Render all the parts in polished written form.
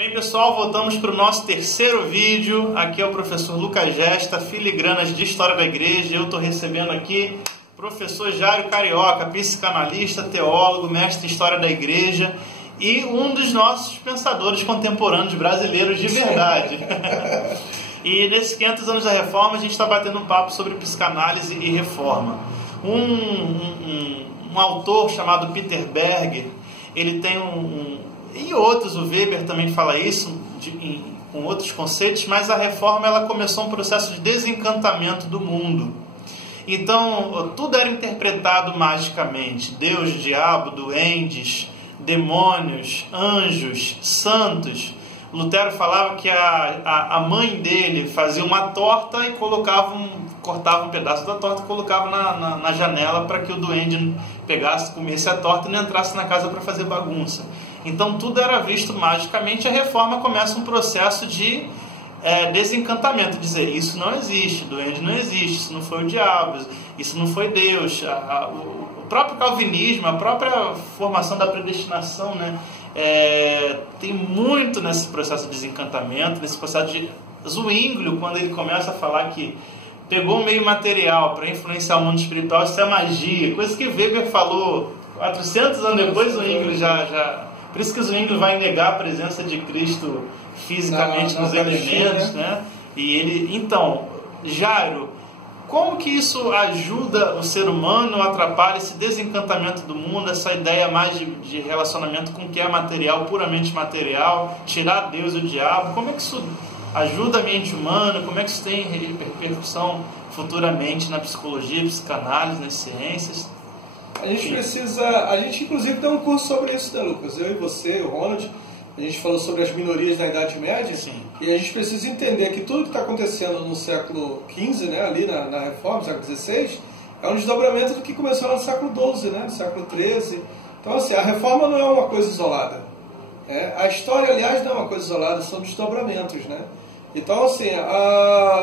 Bem, pessoal, voltamos para o nosso terceiro vídeo. Aqui é o professor Lucas Gesta, filigranas de História da Igreja. Eu estou recebendo aqui o professor Jairo Carioca, psicanalista, teólogo, mestre em História da Igreja e um dos nossos pensadores contemporâneos brasileiros de verdade. E nesses 500 anos da Reforma, a gente está batendo um papo sobre psicanálise e reforma. Um autor chamado Peter Berger, ele tem e outros, o Weber também fala isso, com outros conceitos, mas a reforma ela começou um processo de desencantamento do mundo. Então, tudo era interpretado magicamente. Deus, diabo, duendes, demônios, anjos, santos. Lutero falava que a mãe dele fazia uma torta e cortava um pedaço da torta e colocava na janela para que o duende pegasse, comesse a torta e não entrasse na casa para fazer bagunça. Então tudo era visto magicamente. A reforma começa um processo de desencantamento, dizer, isso não existe, duende não existe, isso não foi o diabo, isso não foi Deus. O próprio calvinismo, a própria formação da predestinação, né, tem muito nesse processo de desencantamento, nesse processo de Zwinglio, quando ele começa a falar que pegou um meio material para influenciar o mundo espiritual, isso é magia, coisa que Weber falou 400 anos depois. Zwinglio já por isso que Zwinglio vai negar a presença de Cristo fisicamente nos elementos, né? E ele, então, Jairo, como que isso ajuda o ser humano, atrapalha esse desencantamento do mundo, essa ideia mais de relacionamento com o que é material, puramente material, tirar Deus e o diabo? Como é que isso ajuda a mente humana? Como é que isso tem repercussão futuramente na psicologia, psicanálise, nas ciências? A gente inclusive tem um curso sobre isso, né, Lucas? Eu e você, o Ronald, a gente falou sobre as minorias na Idade Média. Sim. E a gente precisa entender que tudo que está acontecendo no século XV, né, ali na Reforma, no século XVI, é um desdobramento do que começou no século XII, né, no século XIII. Então, assim, a Reforma não é uma coisa isolada. A história, aliás, não é uma coisa isolada, são desdobramentos, né? Então, assim,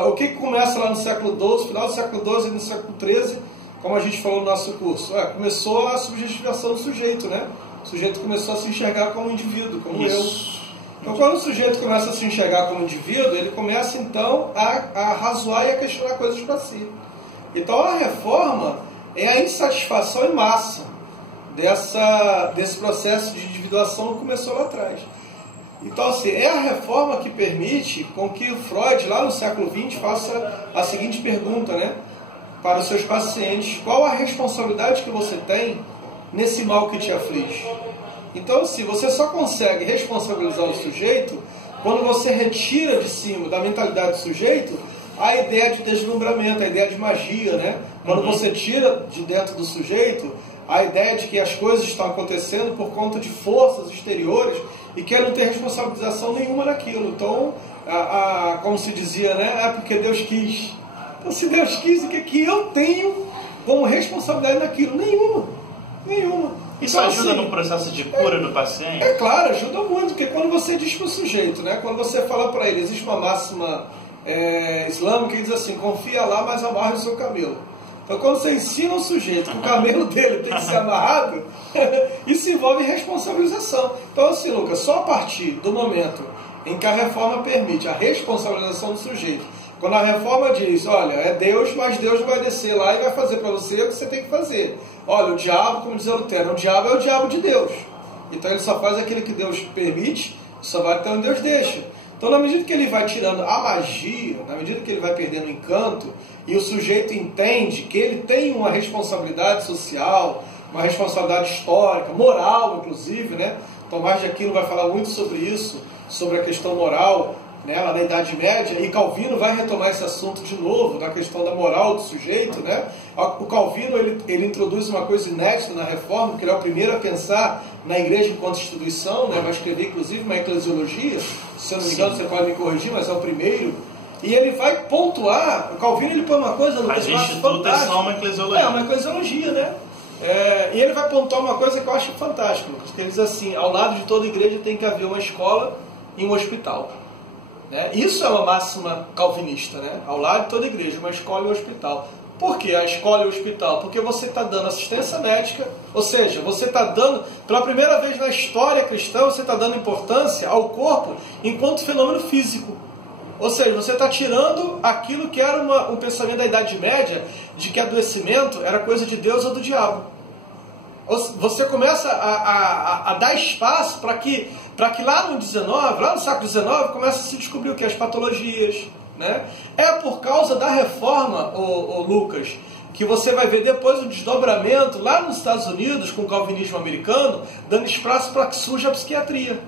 o que começa lá no século XII, final do século XII e no século XIII, como a gente falou no nosso curso, começou a subjetivação do sujeito, né? O sujeito começou a se enxergar como indivíduo, como isso. eu. Então, quando o sujeito começa a se enxergar como indivíduo, ele começa, então, a razoar e a questionar coisas para si. Então, a reforma é a insatisfação em massa desse processo de individuação que começou lá atrás. Então, assim, é a reforma que permite com que o Freud, lá no século XX, faça a seguinte pergunta, né, para os seus pacientes: qual a responsabilidade que você tem nesse mal que te aflige? Então, assim, você só consegue responsabilizar o sujeito quando você retira de cima da mentalidade do sujeito a ideia de deslumbramento, a ideia de magia, né? Quando você tira de dentro do sujeito a ideia de que as coisas estão acontecendo por conta de forças exteriores e que ele não tem responsabilização nenhuma naquilo. Então, como se dizia, né? É porque Deus quis. Então, se Deus quis, o que eu tenho como responsabilidade naquilo? Nenhuma. Isso então, ajuda assim, no processo de cura do paciente? É claro, ajuda muito, porque quando você diz para o sujeito, né? Quando você fala para ele, existe uma máxima islâmica que diz assim: confia lá, mas amarra o seu camelo. Então, quando você ensina um sujeito que o camelo dele tem que ser amarrado, isso envolve responsabilização. Então, assim, Lucas, só a partir do momento em que a reforma permite a responsabilização do sujeito, quando a reforma diz, olha, é Deus, mas Deus não vai descer lá e vai fazer para você o que você tem que fazer. Olha, o diabo, como dizia Lutero, o diabo é o diabo de Deus. Então ele só faz aquilo que Deus permite, só vai até onde Deus deixa. Então, na medida que ele vai tirando a magia, na medida que ele vai perdendo o encanto, e o sujeito entende que ele tem uma responsabilidade social, uma responsabilidade histórica, moral, inclusive, né? Tomás de Aquino vai falar muito sobre isso, sobre a questão moral, né, lá na Idade Média, e Calvino vai retomar esse assunto de novo, da questão da moral do sujeito, né? O Calvino, ele introduz uma coisa inédita na Reforma, porque ele é o primeiro a pensar na igreja enquanto instituição, né? Vai escrever, inclusive, uma eclesiologia, se eu não me engano, você pode me corrigir, mas é o primeiro, e ele vai pontuar. O Calvino, ele põe uma coisa, Lucas, a instituta é só uma eclesiologia. É uma eclesiologia, né? E ele vai pontuar uma coisa que eu acho fantástica, Lucas, que ele diz assim: ao lado de toda igreja tem que haver uma escola e um hospital. Né? Isso é uma máxima calvinista, né? Ao lado de toda igreja, uma escola e um hospital. Por que a escola e o hospital? Porque você está dando assistência médica, ou seja, você está dando, pela primeira vez na história cristã, você está dando importância ao corpo enquanto fenômeno físico. Ou seja, você está tirando aquilo que era um pensamento da Idade Média, de que adoecimento era coisa de Deus ou do diabo. Você começa a dar espaço para que lá no século XIX, comece a se descobrir o que? As patologias. Né? É por causa da reforma, Lucas, que você vai ver depois o desdobramento lá nos Estados Unidos, com o calvinismo americano, dando espaço para que surja a psiquiatria.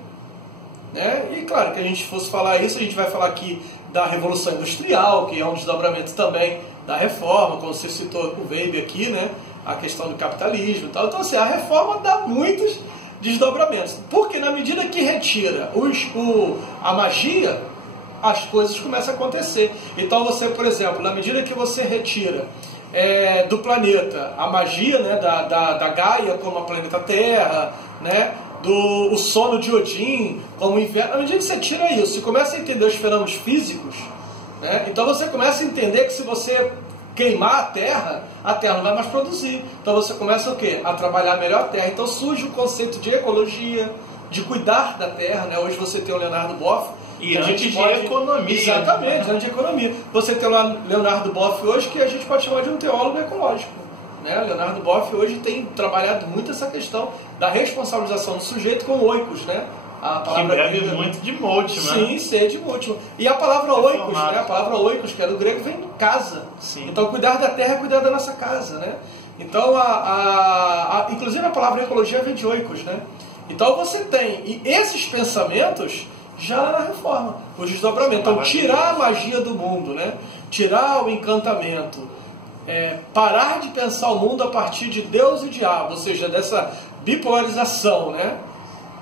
Né? E claro que a gente fosse falar isso, a gente vai falar aqui da Revolução Industrial, que é um desdobramento também da reforma, como você citou o Weber aqui, né? A questão do capitalismo e tal. Então, assim, a reforma dá muitos desdobramentos. Porque na medida que retira a magia, as coisas começam a acontecer. Então você, por exemplo, na medida que você retira do planeta a magia, né, da Gaia como a planeta Terra, né, o sono de Odin como o inverno, na medida que você tira isso, você começa a entender os fenômenos físicos, né, então você começa a entender que se você queimar a Terra não vai mais produzir. Então você começa o quê? A trabalhar melhor a Terra. Então surge o conceito de ecologia, de cuidar da Terra, né? Hoje você tem o Leonardo Boff, e antes de economia. Exatamente, antes de economia. Você tem o Leonardo Boff hoje, que a gente pode chamar de um teólogo ecológico. Né? Leonardo Boff hoje tem trabalhado muito essa questão da responsabilização do sujeito com oikos, né? A palavra que bebe muito de Moltmann. Sim, sim, de Moltmann. E a palavra oikos, né? A palavra oikos, que é do grego, vem de casa. Sim. Então, cuidar da terra é cuidar da nossa casa, né? Então, inclusive a palavra ecologia vem de oikos, né? Então, você tem e esses pensamentos já na reforma, o desdobramento. Então, tirar a magia do mundo, né? Tirar o encantamento, parar de pensar o mundo a partir de Deus e diabo, ou seja, dessa bipolarização, né?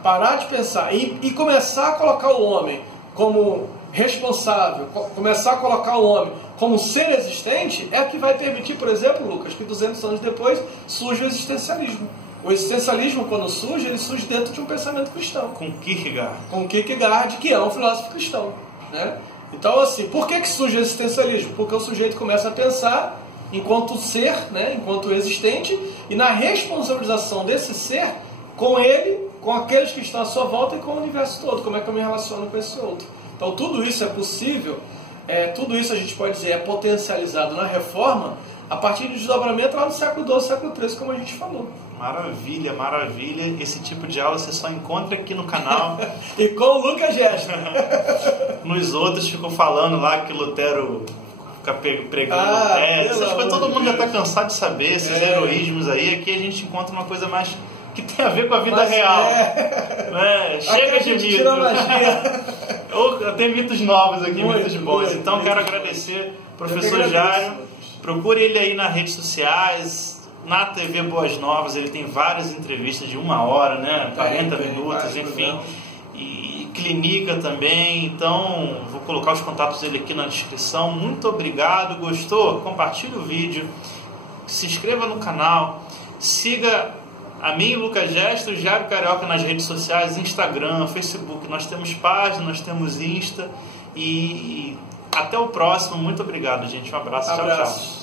Parar de pensar e começar a colocar o homem como responsável, começar a colocar o homem como ser existente, é que vai permitir, por exemplo, Lucas, que 200 anos depois surge o existencialismo. O existencialismo, quando surge, ele surge dentro de um pensamento cristão. Com Kierkegaard. Com Kierkegaard, que é um filósofo cristão. Né? Então, assim, por que surge o existencialismo? Porque o sujeito começa a pensar enquanto ser, né, enquanto existente, e na responsabilização desse ser com ele, com aqueles que estão à sua volta e com o universo todo. Como é que eu me relaciono com esse outro? Então, tudo isso é possível, tudo isso a gente pode dizer é potencializado na reforma a partir do desdobramento lá no século XII, século XIII, como a gente falou. Maravilha, maravilha. Esse tipo de aula você só encontra aqui no canal. E com o Lucas Gesta. Nos outros ficam falando lá que Lutero fica pregando Lutero. Essas coisas todo mundo já está cansado de saber, esses heroísmos aí. Aqui a gente encontra uma coisa mais que tem a ver com a vida real. Chega de mito. Tem mitos novos aqui, mitos bons. Então quero agradecer ao professor Jairo. Procure ele aí nas redes sociais. Na TV Boas Novas, ele tem várias entrevistas de 1 hora, né? 40 minutos, enfim. E clínica também. Então, vou colocar os contatos dele aqui na descrição. Muito obrigado. Gostou? Compartilhe o vídeo. Se inscreva no canal. Siga a mim, Lucas Gesta, o Jairo Carioca nas redes sociais, Instagram, Facebook. Nós temos página, nós temos Insta. E até o próximo. Muito obrigado, gente. Um abraço. Tchau, tchau.